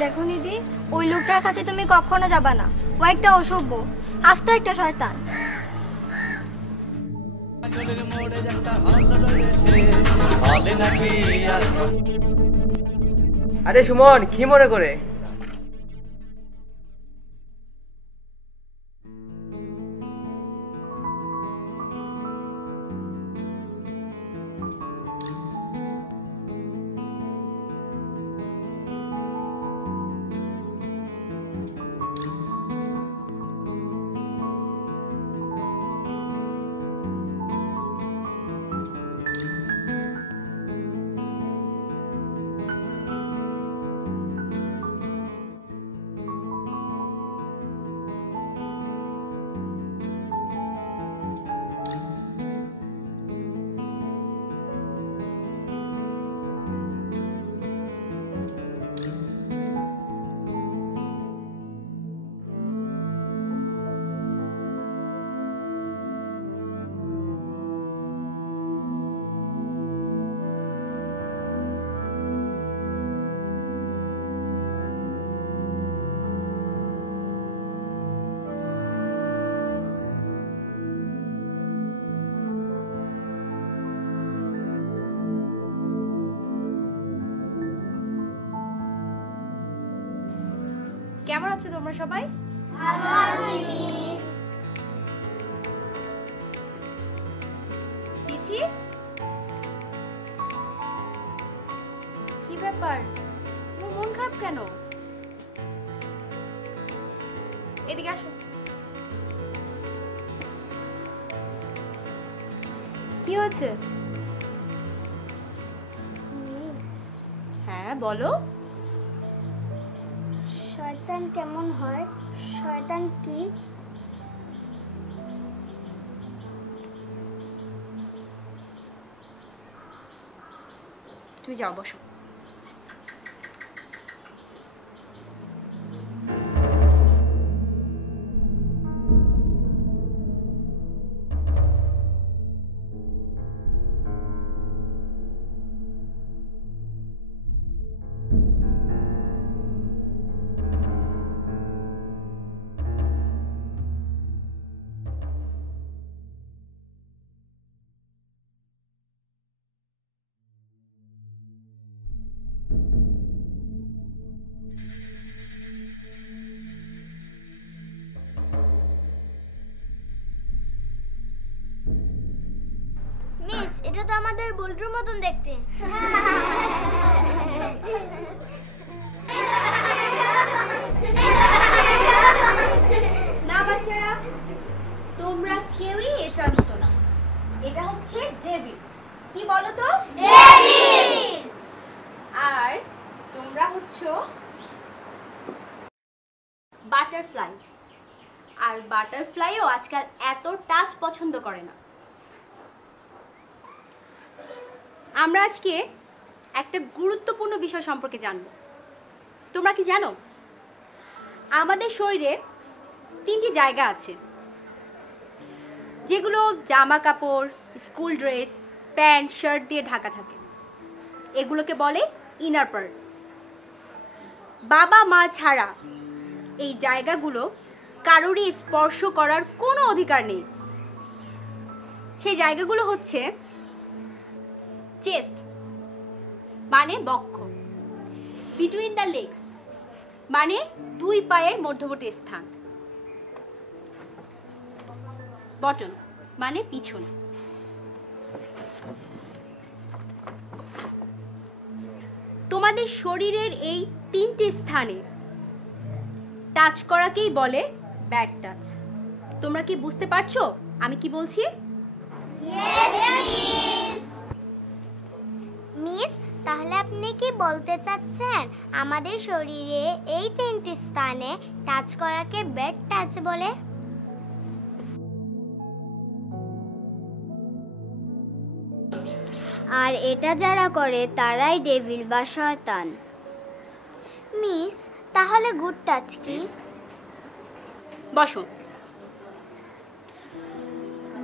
দেখো নিদি, ওই লোকটার কাছে তুমি কখনো যাবা না। ও একটা অসভ্য, আস্ত একটা শয়তান। আরে সুমন, কি মনে করে? কেমন আছো তোমরা সবাই? ভালো আছি মিস। তিথি, কি ব্যাপার? তোমার মন খারাপ কেন? এদিকে আসো। কি হয়েছে? মিস, হ্যাঁ বলো। শয়তান কেমন হয়? শয়তান কি? তুমি যাও, বসো। মিস, এটা তো আমাদের বল্টুর মতন দেখতে। না বাচ্চারা, তোমরা কেউই এটার মতো না। এটা হচ্ছে ডেভিড। কি বলো তো? ডেভিড। আর তোমরা হচ্ছে বাটারফ্লাই। আর বাটারফ্লাইও আজকাল এত টাচ পছন্দ করে না। আমরা আজকে একটা গুরুত্বপূর্ণ বিষয় সম্পর্কে জানব। তোমরা কি জানো আমাদের শরীরে 3টি জায়গা আছে যেগুলো জামা কাপড়, স্কুল ড্রেস, প্যান্ট, শার্ট দিয়ে ঢাকা থাকে। এগুলোকে বলে ইনার পার্ট। বাবা মা ছাড়া এই জায়গাগুলো কারোরই স্পর্শ করার কোনো অধিকার নেই। সেই জায়গাগুলো হচ্ছে চেস্ট মানে বক্ষ, বিটুইন দ্য লেগস মানে 2 পায়ের মধ্যবর্তী স্থান, বটন মানে পিছন। তোমাদের শরীরের এই 3টে স্থানে টাচ করাকেই বলে ব্যাক টাচ। তোমরা কি বুঝতে পারছো আমি কি বলছি? মিস, তাহলে আপনি কি বলতে চাচ্ছেন আমাদের শরীরে এই 3টি স্থানে টাচ করাকে ব্যাড টাচ বলে? আর এটা যারা করে তারাই ডেভিল বা শয়তান। মিস, তাহলে গুড টাচ কি? বসো।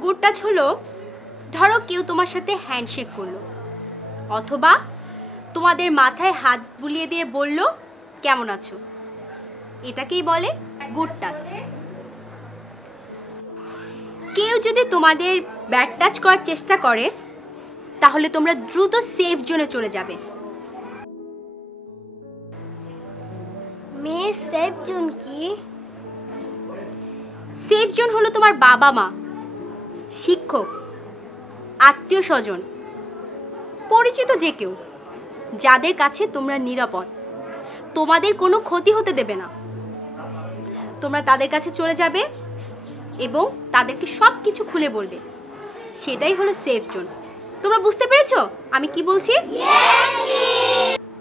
গুড টাচ হলো, ধরো কেউ তোমার সাথে হ্যান্ডশেক করলো, অথবা তোমাদের মাথায় হাত বুলিয়ে দিয়ে বলল কেমন আছো, এটাকেই বলে গুড টাচ। কেউ যদি তোমাদের ব্যাড টাচ করার চেষ্টা করে তাহলে তোমরা দ্রুত সেফ জোনে চলে যাবে। মিস, সেফ জোন কি? সেফ জোন হলো তোমার বাবা মা, শিক্ষক, আত্মীয় স্বজন, পরিচিত যে কেউ, যাদের কাছে তোমরা নিরাপদ, তোমাদের কোনো ক্ষতি হতে দেবে না। তোমরা তাদের কাছে চলে যাবে এবং তাদেরকে সব কিছু খুলে বলবে, সেটাই হলো সেফ জোন। তোমরা বুঝতে পেরেছো আমি কি বলছি?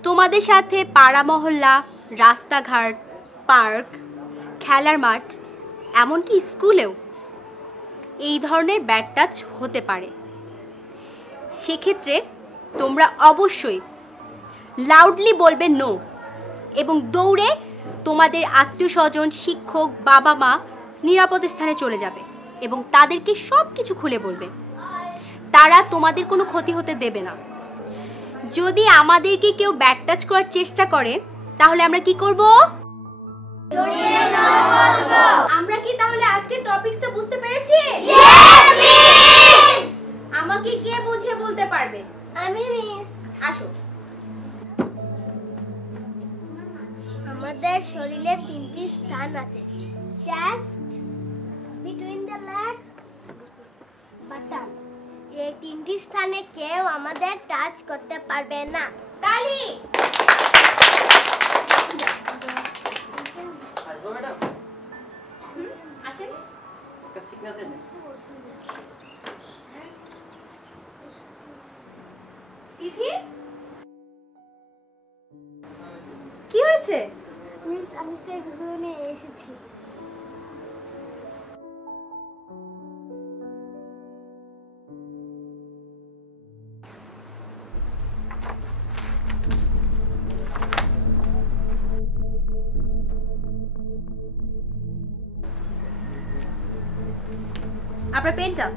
তোমাদের সাথে পাড়া মহল্লা, রাস্তাঘাট, পার্ক, খেলার মাঠ, এমনকি স্কুলেও এই ধরনের ব্যাড টাচ হতে পারে। সেক্ষেত্রে তোমরা অবশ্যই লাউডলি বলবে নো এবং দৌড়ে তোমাদের আত্মীয় স্বজন, শিক্ষক, বাবা মা নিরাপদ স্থানে চলে যাবে এবং তাদেরকে সব কিছু খুলে বলবে। তারা তোমাদের কোনো ক্ষতি হতে দেবে না। যদি আমাদেরকে কেউ ব্যাড টাচ করার চেষ্টা করে তাহলে আমরা কি করব? আমরা কি তাহলে আজকে টপিকসটা বুঝতে পেরেছি? আমাকে কে বুঝিয়ে বলতে পারবে? আমি মিস। আসো। আমাদের শরীরে 3টি স্থান আছে, chest, between the leg, button. এই 3টি স্থানে কেউ আমাদের টাচ করতে পারবে না। তালি। আসবো ম্যাডাম? আসেন। একটা সিকনেস আছে। তিথি, কি হয়েছে? মিস, আমি সেফ জোনে এসেছি। আপনার পেনটা।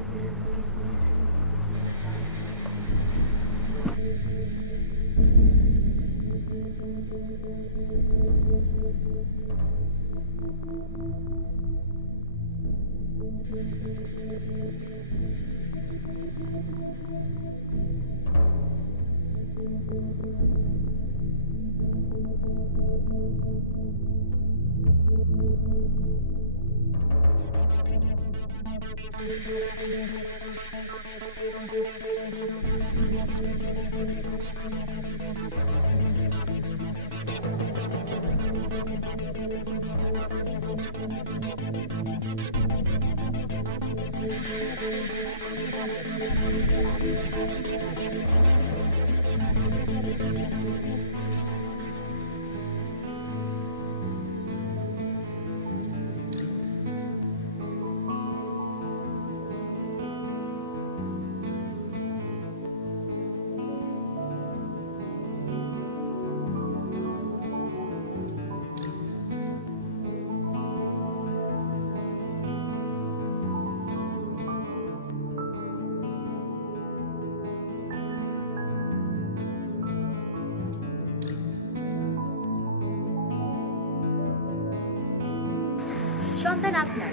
সন্তান আপনার,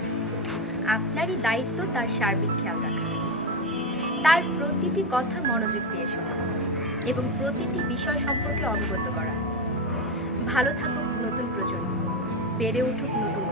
আপনারই দায়িত্ব তার সার্বিক খেয়াল রাখা, তার প্রতিটি কথা মনোযোগ দিয়ে শোনা এবং প্রতিটি বিষয় সম্পর্কে অবগত করা। ভালো থাকুক নতুন প্রজন্ম, বেড়ে উঠুক নতুন